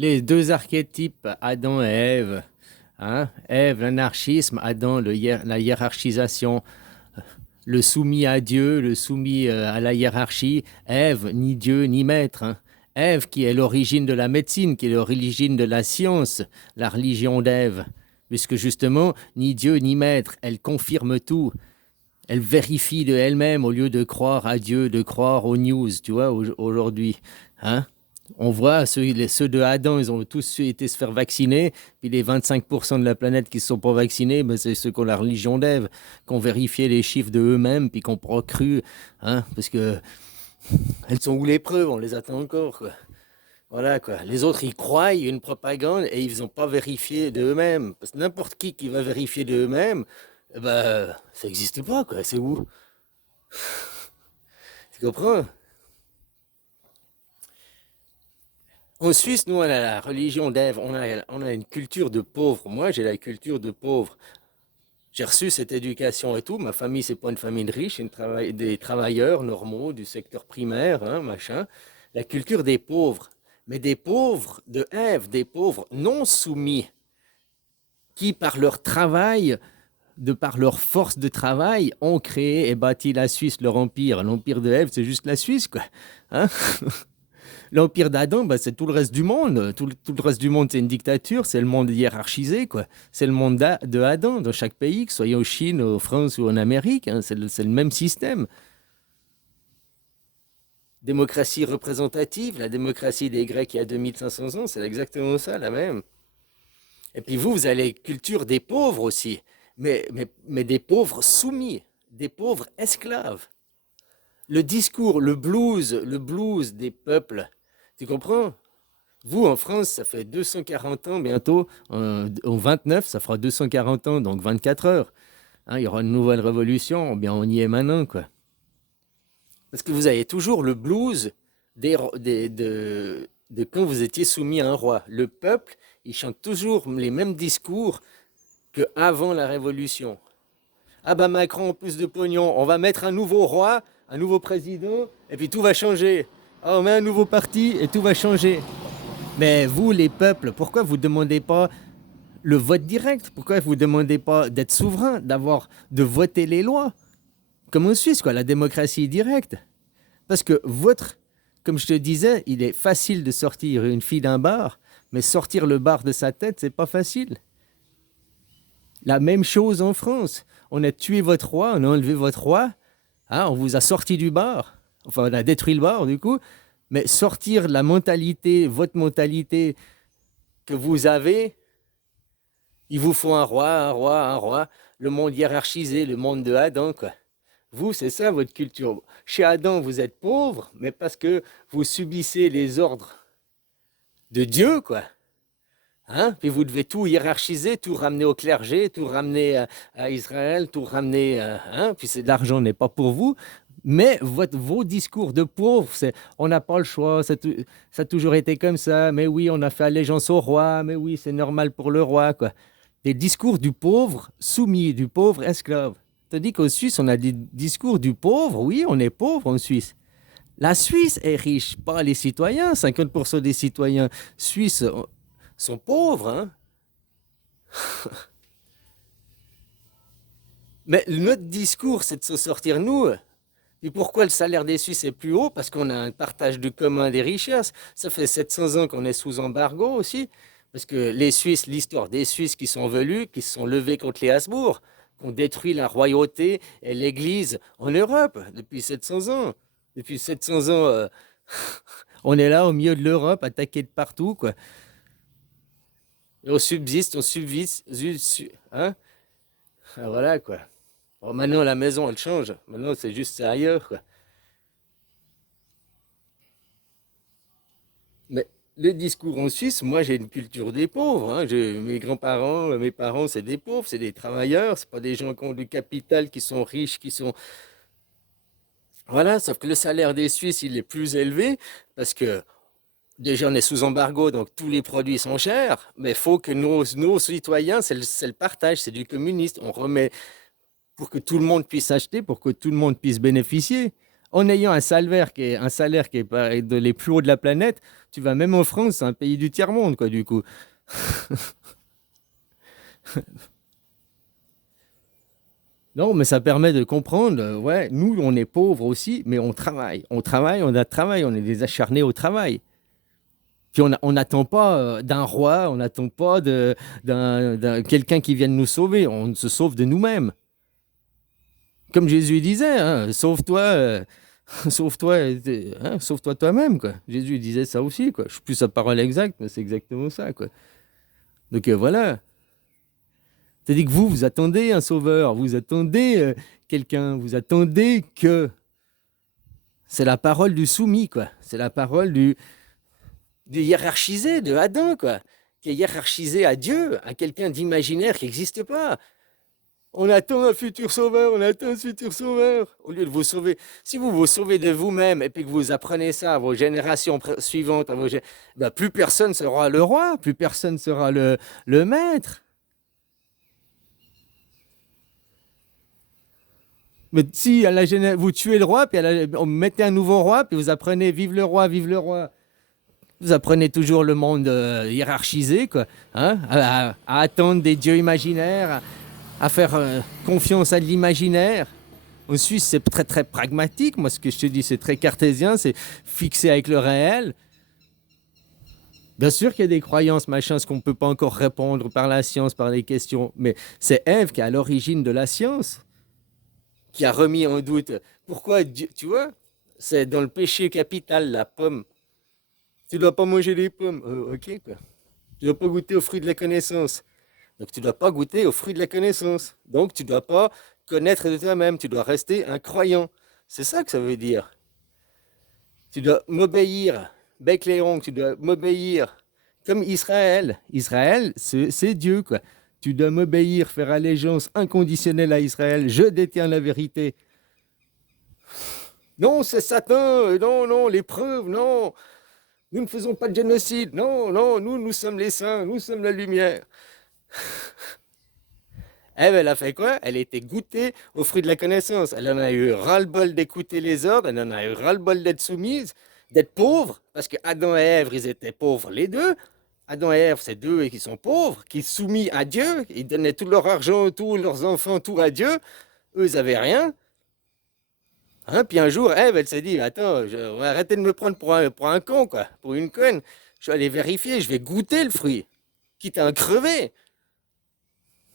Les deux archétypes, Adam et Ève. Hein? Ève, l'anarchisme, Adam, la hiérarchisation, le soumis à Dieu, le soumis à la hiérarchie. Ève, ni Dieu, ni maître. Hein? Ève, qui est l'origine de la médecine, qui est l'origine de la science, la religion d'Ève. Puisque justement, ni Dieu, ni maître, elle confirme tout. Elle vérifie de elle-même au lieu de croire à Dieu, de croire aux news, tu vois, aujourd'hui. Hein? On voit ceux de Adam, ils ont tous été se faire vacciner. Puis les 25% de la planète qui ne sont pas vaccinés, ben c'est ceux qui ont la religion d'Ève, qui ont vérifié les chiffres de eux-mêmes, puis qui ont pas cru. Hein, parce que elles sont où les preuves? On les attend encore. Quoi. Voilà quoi. Les autres, ils croient, il y a une propagande et ils n'ont pas vérifié de eux-mêmes. Parce que n'importe qui va vérifier de eux-mêmes, eh ben, ça n'existe pas. Quoi. C'est où? Tu comprends? En Suisse, nous, on a la religion d'Ève, on a une culture de pauvre. Moi, j'ai la culture de pauvre. J'ai reçu cette éducation et tout. Ma famille, c'est pas une famille de riches, c'est des travailleurs normaux du secteur primaire, hein, machin. La culture des pauvres, mais des pauvres de Ève, des pauvres non soumis, qui par leur travail, de par leur force de travail, ont créé et bâti la Suisse, leur empire. L'empire de Ève, c'est juste la Suisse, quoi. Hein. L'empire d'Adam, bah, c'est tout le reste du monde. Tout le reste du monde, c'est une dictature, c'est le monde hiérarchisé, quoi. C'est le monde de Adam dans chaque pays, que ce soit en Chine, en France ou en Amérique. Hein, c'est le même système. Démocratie représentative, la démocratie des Grecs il y a 2500 ans, c'est exactement ça, la même. Et puis vous avez culture des pauvres aussi, mais des pauvres soumis, des pauvres esclaves. Le blues des peuples, tu comprends? Vous, en France, ça fait 240 ans bientôt. En 29, ça fera 240 ans, donc 24 heures. Hein, il y aura une nouvelle révolution. Bien, on y est maintenant, quoi. Parce que vous avez toujours le blues de quand vous étiez soumis à un roi. Le peuple, il chante toujours les mêmes discours qu'avant la révolution. Ah bah Macron, plus de pognon, on va mettre un nouveau roi, un nouveau président, et puis tout va changer. Ah, on met un nouveau parti et tout va changer. Mais vous, les peuples, pourquoi vous ne demandez pas le vote direct? Pourquoi vous ne demandez pas d'être souverain, de voter les lois? Comme en Suisse, quoi, la démocratie directe. Parce que comme je te disais, il est facile de sortir une fille d'un bar, mais sortir le bar de sa tête, c'est pas facile. La même chose en France. On a tué votre roi, on a enlevé votre roi, hein, on vous a sorti du bar. Enfin, on a détruit le bar, du coup. Mais sortir la mentalité, votre mentalité que vous avez, il vous faut un roi, un roi, un roi. Le monde hiérarchisé, le monde de Adam, quoi. Vous, c'est ça votre culture. Chez Adam, vous êtes pauvre, mais parce que vous subissez les ordres de Dieu, quoi. Hein? Puis vous devez tout hiérarchiser, tout ramener au clergé, tout ramener à Israël, tout ramener. Hein? Puis l'argent n'est pas pour vous. Mais vos discours de pauvres, c'est on n'a pas le choix, ça a toujours été comme ça, mais oui, on a fait allégeance au roi, mais oui, c'est normal pour le roi, quoi. Des discours du pauvre soumis, du pauvre esclave. Tandis qu'en Suisse, on a des discours du pauvre, oui, on est pauvre en Suisse. La Suisse est riche, pas les citoyens. 50% des citoyens suisses sont pauvres. Hein? Mais notre discours, c'est de se sortir nous. Et pourquoi le salaire des Suisses est plus haut? Parce qu'on a un partage du commun des richesses. Ça fait 700 ans qu'on est sous embargo aussi. Parce que les Suisses, l'histoire des Suisses qui sont venus, qui se sont levés contre les Habsbourg, qui ont détruit la royauté et l'Église en Europe depuis 700 ans. Depuis 700 ans, on est là au milieu de l'Europe, attaqué de partout, quoi. Et on subsiste, hein? Ah, voilà, quoi. Bon, maintenant, la maison, elle change. Maintenant, c'est juste c'est ailleurs, quoi. Mais le discours en Suisse, moi, j'ai une culture des pauvres. Hein. Mes grands-parents, mes parents, c'est des pauvres, c'est des travailleurs, c'est pas des gens qui ont du capital, qui sont riches, qui sont... Voilà, sauf que le salaire des Suisses, il est plus élevé parce que déjà, on est sous embargo, donc tous les produits sont chers, mais il faut que nos citoyens, c'est le partage, c'est du communiste. On remet pour que tout le monde puisse acheter, pour que tout le monde puisse bénéficier. En ayant un salaire qui est les plus hauts de la planète, tu vas même en France, c'est un pays du tiers-monde, quoi, du coup. Non, mais ça permet de comprendre, ouais, nous, on est pauvres aussi, mais on travaille. On travaille, on a travail, on est des acharnés au travail. Puis on n'attend pas d'un roi, on n'attend pas d'un quelqu'un qui vienne nous sauver, on se sauve de nous-mêmes. Comme Jésus disait, hein, sauve-toi, sauve-toi, hein, sauve-toi toi-même, quoi. Jésus disait ça aussi, quoi. Je ne sais plus sa parole exacte, mais c'est exactement ça, quoi. Donc voilà. C'est-à-dire que vous attendez un sauveur, vous attendez quelqu'un, vous attendez que... C'est la parole du soumis, quoi. C'est la parole du hiérarchisé, de Adam, quoi. Qui est hiérarchisé à Dieu, à quelqu'un d'imaginaire qui n'existe pas. On attend un futur sauveur, on attend un futur sauveur. Au lieu de vous sauver, si vous vous sauvez de vous-même et puis que vous apprenez ça à vos générations suivantes, ben, plus personne sera le roi, plus personne sera le maître. Mais si vous tuez le roi, puis on mettez un nouveau roi, puis vous apprenez vive le roi, vive le roi. Vous apprenez toujours le monde hiérarchisé, quoi, hein, à attendre des dieux imaginaires, à faire confiance à de l'imaginaire. En Suisse, c'est très très pragmatique. Moi, ce que je te dis, c'est très cartésien, c'est fixé avec le réel. Bien sûr qu'il y a des croyances, machin, ce qu'on ne peut pas encore répondre par la science, par les questions, mais c'est Ève qui est à l'origine de la science, qui a remis en doute. Pourquoi Dieu, tu vois, c'est dans le péché capital, la pomme. Tu ne dois pas manger des pommes. Ok, quoi. Tu ne dois pas goûter aux fruits de la connaissance. Donc, tu ne dois pas goûter aux fruits de la connaissance. Donc, tu ne dois pas connaître de toi-même. Tu dois rester un croyant. C'est ça que ça veut dire. Tu dois m'obéir. Bec les ongles, tu dois m'obéir. Comme Israël. Israël, c'est Dieu, quoi. Tu dois m'obéir, faire allégeance inconditionnelle à Israël. Je détiens la vérité. Non, c'est Satan. Non, non, les preuves, non. Nous ne faisons pas de génocide. Non, non, nous sommes les saints. Nous sommes la lumière. Elle a fait quoi? Elle a été goûtée au fruit de la connaissance. Elle en a eu ras-le-bol d'écouter les ordres, elle en a eu ras-le-bol d'être soumise, d'être pauvre, parce que Adam et Ève, ils étaient pauvres les deux. Adam et Ève, c'est deux et qui sont pauvres, qui sont soumis à Dieu, ils donnaient tout leur argent, tous leurs enfants, tout à Dieu. Eux, ils n'avaient rien. Hein? Puis un jour, Ève, elle s'est dit, attends, on va arrêter de me prendre pour un con, quoi, pour une conne. Je vais aller vérifier, je vais goûter le fruit, quitte à en crever.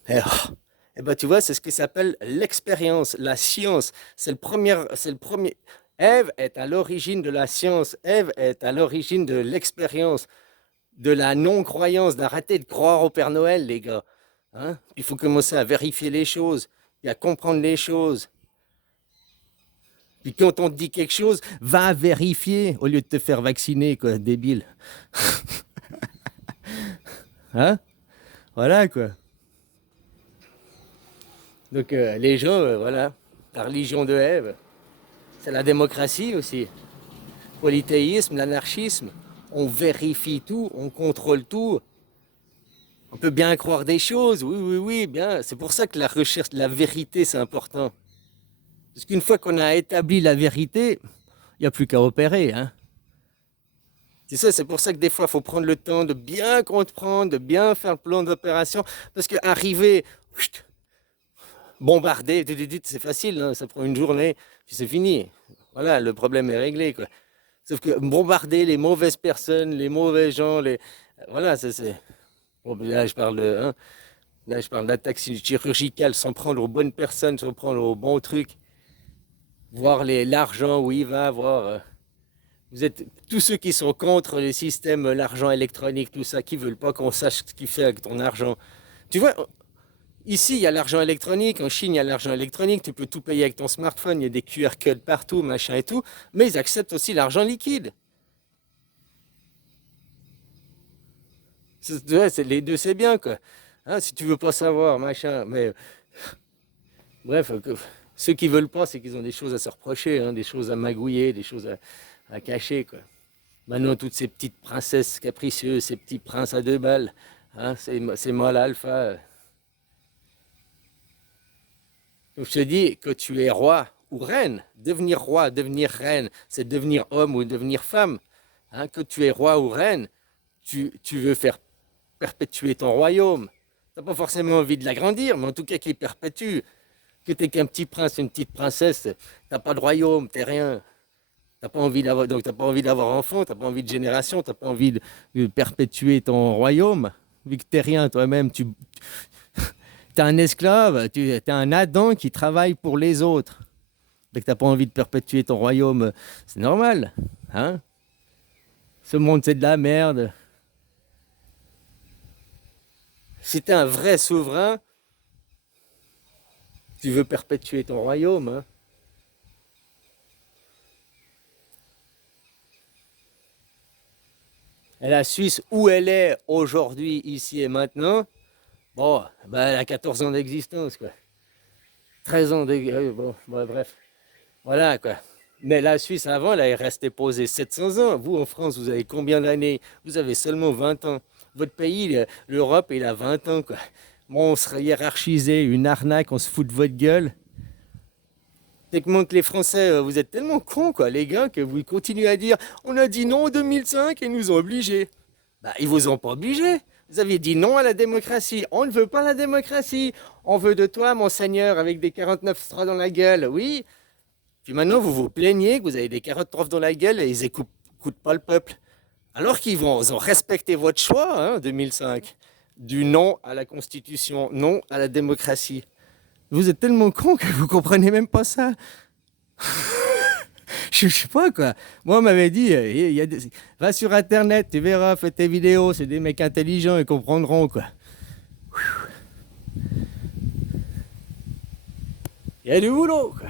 Et, oh, eh ben, tu vois, c'est ce qui s'appelle l'expérience, la science. C'est le premier. Ève est à l'origine de la science. Ève est à l'origine de l'expérience, de la non-croyance, d'arrêter de croire au Père Noël, les gars. Hein? Il faut commencer à vérifier les choses, et à comprendre les choses. Puis quand on te dit quelque chose, va vérifier au lieu de te faire vacciner, quoi, débile. Hein? Voilà, quoi. Donc les gens, voilà, la religion de Ève, c'est la démocratie aussi. Polythéisme, l'anarchisme, on vérifie tout, on contrôle tout. On peut bien croire des choses, oui, oui, oui, bien. C'est pour ça que la recherche de la vérité, c'est important. Parce qu'une fois qu'on a établi la vérité, il n'y a plus qu'à opérer. Hein. C'est ça, c'est pour ça que des fois, il faut prendre le temps de bien comprendre, de bien faire le plan d'opération. Parce qu'arriver, bombarder, c'est facile, hein, ça prend une journée, puis c'est fini. Voilà, le problème est réglé, quoi. Sauf que bombarder les mauvaises personnes, les mauvais gens, voilà, c'est... Bon, là, je parle hein, là, je parle d'attaque chirurgicale sans prendre aux bonnes personnes, sans prendre aux bons trucs. Voir l'argent où il va, voir... vous êtes tous ceux qui sont contre les systèmes, l'argent électronique, tout ça, qui veulent pas qu'on sache ce qu'il fait avec ton argent. Tu vois, ici, il y a l'argent électronique, en Chine, il y a l'argent électronique, tu peux tout payer avec ton smartphone, il y a des QR codes partout, machin et tout, mais ils acceptent aussi l'argent liquide. Ouais, les deux, c'est bien, quoi. Hein, si tu veux pas savoir, machin, mais bref, ceux qui veulent pas, c'est qu'ils ont des choses à se reprocher, hein, des choses à magouiller, des choses à cacher, quoi. Maintenant, toutes ces petites princesses capricieuses, ces petits princes à deux balles, hein, c'est moi l'alpha. Donc, je te dis que tu es roi ou reine. Devenir roi, devenir reine, c'est devenir homme ou devenir femme. Hein, que tu es roi ou reine, tu veux faire perpétuer ton royaume. Tu n'as pas forcément envie de l'agrandir, mais en tout cas qu'il perpétue. Que tu n'es qu'un petit prince, une petite princesse, tu n'as pas de royaume, tu n'es rien. T'as pas envie d'avoir, donc t'as pas envie d'avoir enfant, t'as pas envie de génération, t'as pas envie de perpétuer ton royaume, vu que t'es rien toi-même, tu es un esclave, tu es un Adam qui travaille pour les autres. Dès que t'as pas envie de perpétuer ton royaume, c'est normal, hein? Ce monde c'est de la merde. Si t'es un vrai souverain, tu veux perpétuer ton royaume, hein? Et la Suisse, où elle est aujourd'hui, ici et maintenant, bon, ben, elle a 14 ans d'existence, quoi. 13 ans d'existence, bon, bref. Voilà, quoi. Mais la Suisse, avant, elle est restée posée 700 ans. Vous, en France, vous avez combien d'années? Vous avez seulement 20 ans. Votre pays, l'Europe, il a 20 ans, quoi. Bon, on serait hiérarchisé, une arnaque, on se fout de votre gueule. Techniquement que les Français, vous êtes tellement cons, quoi, les gars, que vous continuez à dire on a dit non en 2005 et ils nous ont obligés. Bah, ils vous ont pas obligés. Vous aviez dit non à la démocratie. On ne veut pas la démocratie. On veut de toi, monseigneur, avec des 49.3 dans la gueule. Oui. Puis maintenant, vous vous plaignez que vous avez des 49 dans la gueule et ils écoutent pas le peuple. Alors qu'ils ont respecté votre choix, hein, en 2005, du non à la Constitution, non à la démocratie. Vous êtes tellement con que vous comprenez même pas ça. Je sais pas quoi. Moi, on m'avait dit, va sur Internet, tu verras, fais tes vidéos, c'est des mecs intelligents, ils comprendront quoi. Il y a du boulot quoi.